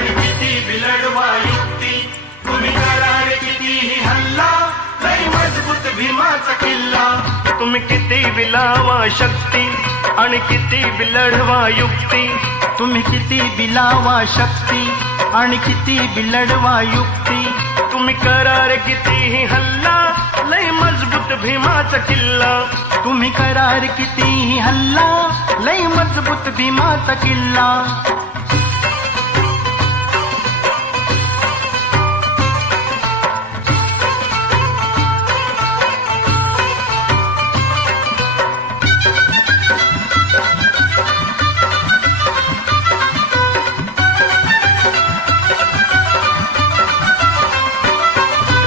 आणि किती बिलडवा युक्ती, तुम्ही करार कितीही हल्ला, लय मजबूत भीमाचा किल्ला. तुम्ही किती बिलावा शक्ती आणि किती बिलढवा युक्ती, तुम्ही किती बिलावा शक्ती आणि किती बिलडवा युक्ती, तुम्ही करार कितीही हल्ला, लय मजबूत भीमाचा किल्ला. तुम्ही करार कितीही हल्ला, लय मजबूत भीमाचा किल्ला.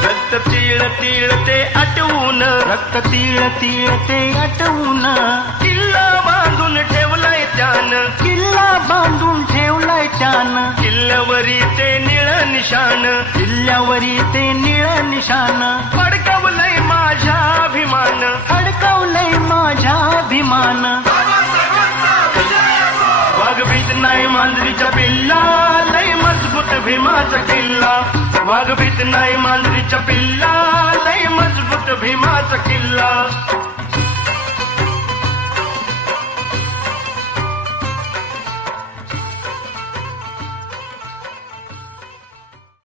रक्त तीळ तीळ ते आटवून, रक्त तीळ तीळ ते आटवून, किल्ला बांधून ठेवलाय त्यानं, किल्ला बांधून ठेवलाय त्यानं. किल्ल्यावरी ते निळ निशाण, किल्ल्यावरी ते निळ निशाण. फडकवलंय माझ्या अभिमान, फडकवलंय माझ्या अभिमान. वाघभीत नाही मांजरीच्या पिल्ला, लय मजबूत भीमाचा किल्ला. वाघभीत नाही मांजरीच्या पिल्ला, लय मजबूत भीमाचा किल्ला.